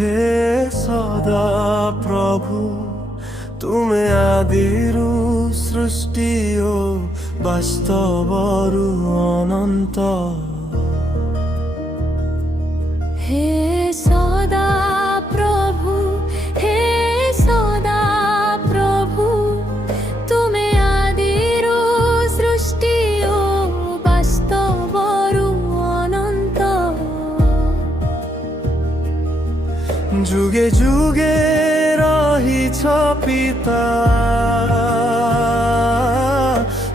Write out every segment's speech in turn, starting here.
हे सदा प्रभु तुमे आदिरु सृष्टि ओ बास्तवरु अनंत हे सदा प्रभु हे सदा प्रभु तुमे आदिरु सृष्टि ओ बास्तवरु अनंत जुगे जुगे रहिछ पिता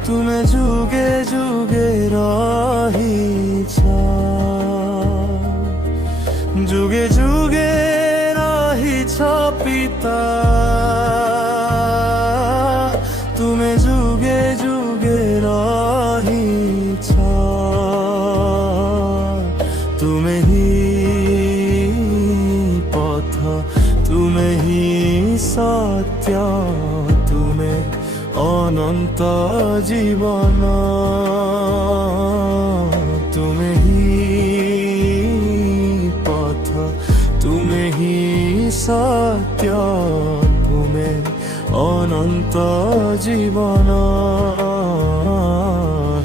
तुमे जुगे जुगे रहिछ जुगे जुगे रहिछ पिता तुमे जुगे जुगे रहिछ तुमे ही पथ तुमे ही सत्य तुमे अनंत जीवन तुमे ही पथ तुमे ही सत्य तुमे अनंत जीवन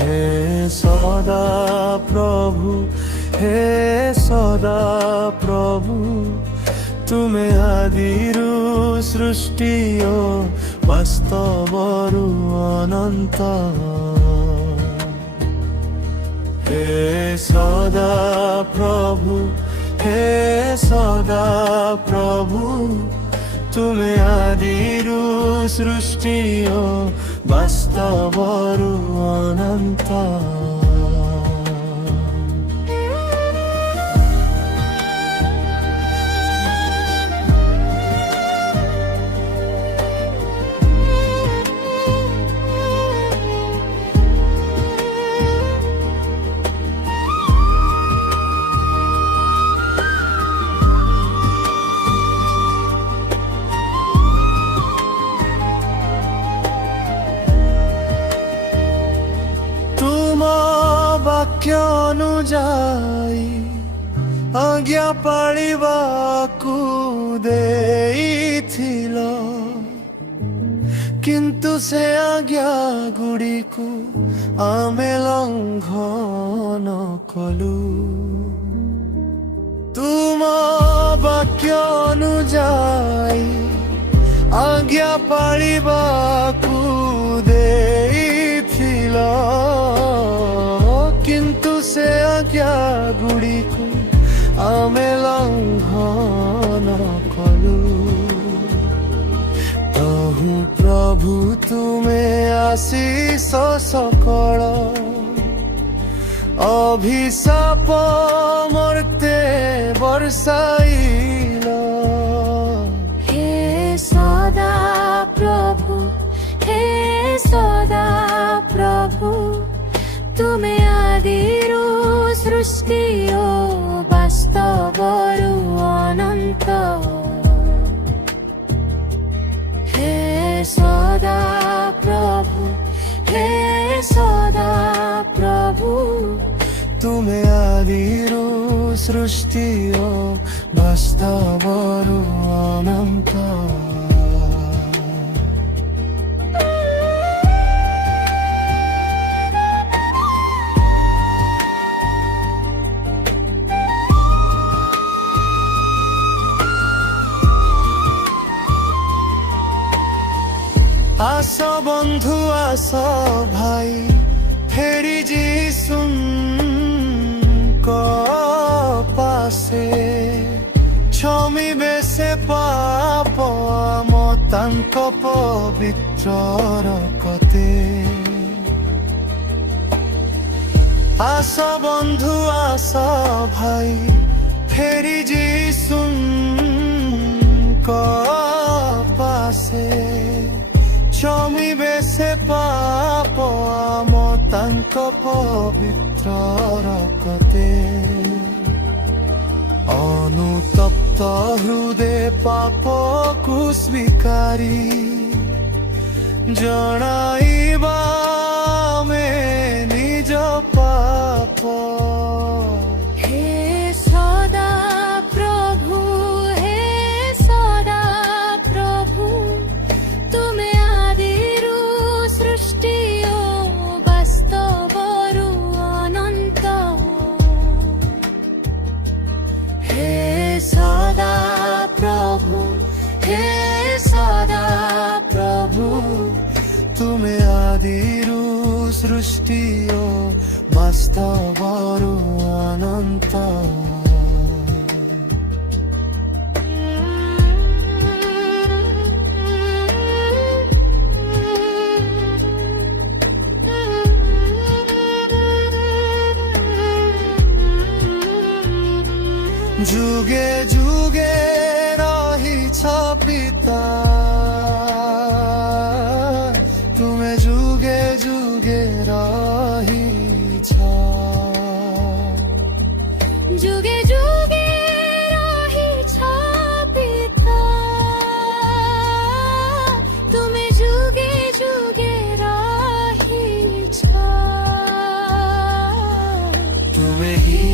हे सदा प्रभु हे सदा प्रभु तुमे आदिरु सृष्टि ओ वास्तवरु अनंत हे सदा प्रभु हे सदा प्रभु तुमे आदिरु सृष्टि ओ वास्तवरु अनंत वाक्य अनुजाई आज्ञा पाळिबाकु देइथिल किंतु से आज्ञा गुड़िकु आमे लंघन कलु तुम वाक्य अनुजाई आज्ञा पाळिबाकु देइथिल किंतु से आज्ञा गुड़िकु आमे लंघन कलु तहु प्रभु तुमे आशीष सकल अभिशाप मर्ते बरसाइल हे सदा प्रभु हे सदा प्रभु तुमे आदिरु सृष्टि ओ वास्तवरु अनंत हे सदा प्रभु हे सदा प्रभु तुमे आदिरु सृष्टि ओ वास्तवरु अनंत आस बंधु आस भाई फेरी जीसुन को पासे क्षमी बेसे पाप मतांक पवित्र रखते आस बंधु आस भाई फेरी जीसुन को पासे क्षमी बेसे पाप मतांक पवित्र रखते अनुतप्त हृदय पाप को स्वीकारी जनाइबा में निज पाप हे सदा प्रभु हे ତୁମେ ଆଦିରୁ ସୃଷ୍ଟି ଓ ବାସ୍ତବରୁ ଅନନ୍ତ যুগে যুগে রহিছ পিতা তুমে যুগে যুগে রহিছ যুগে যুগে রহিছ পিতা তুমি যুগে যুগে রহিছ তুমে হি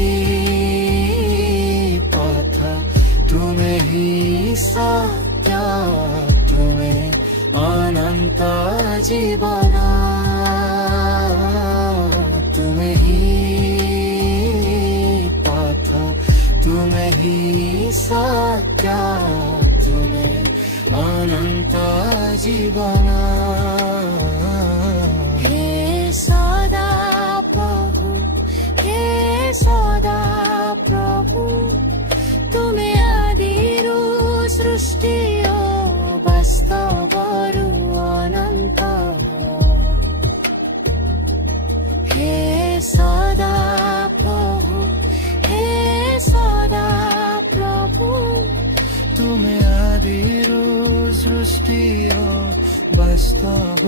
পথ তুমে হি সত্য তুমে অনন্ত জীবন তুমে হি পথ তুমে হি সত্য তুমে অনন্ত জীবন হে সদা প্রভু হে সদা প্রভু তুমি আদিରୁ সৃষ্টি ও বাস্তবରୁ অনন্ত হে সদা প্রভু হে সদা প্রভু তুমে আদিରୁ সৃষ্টি ও বাস্তব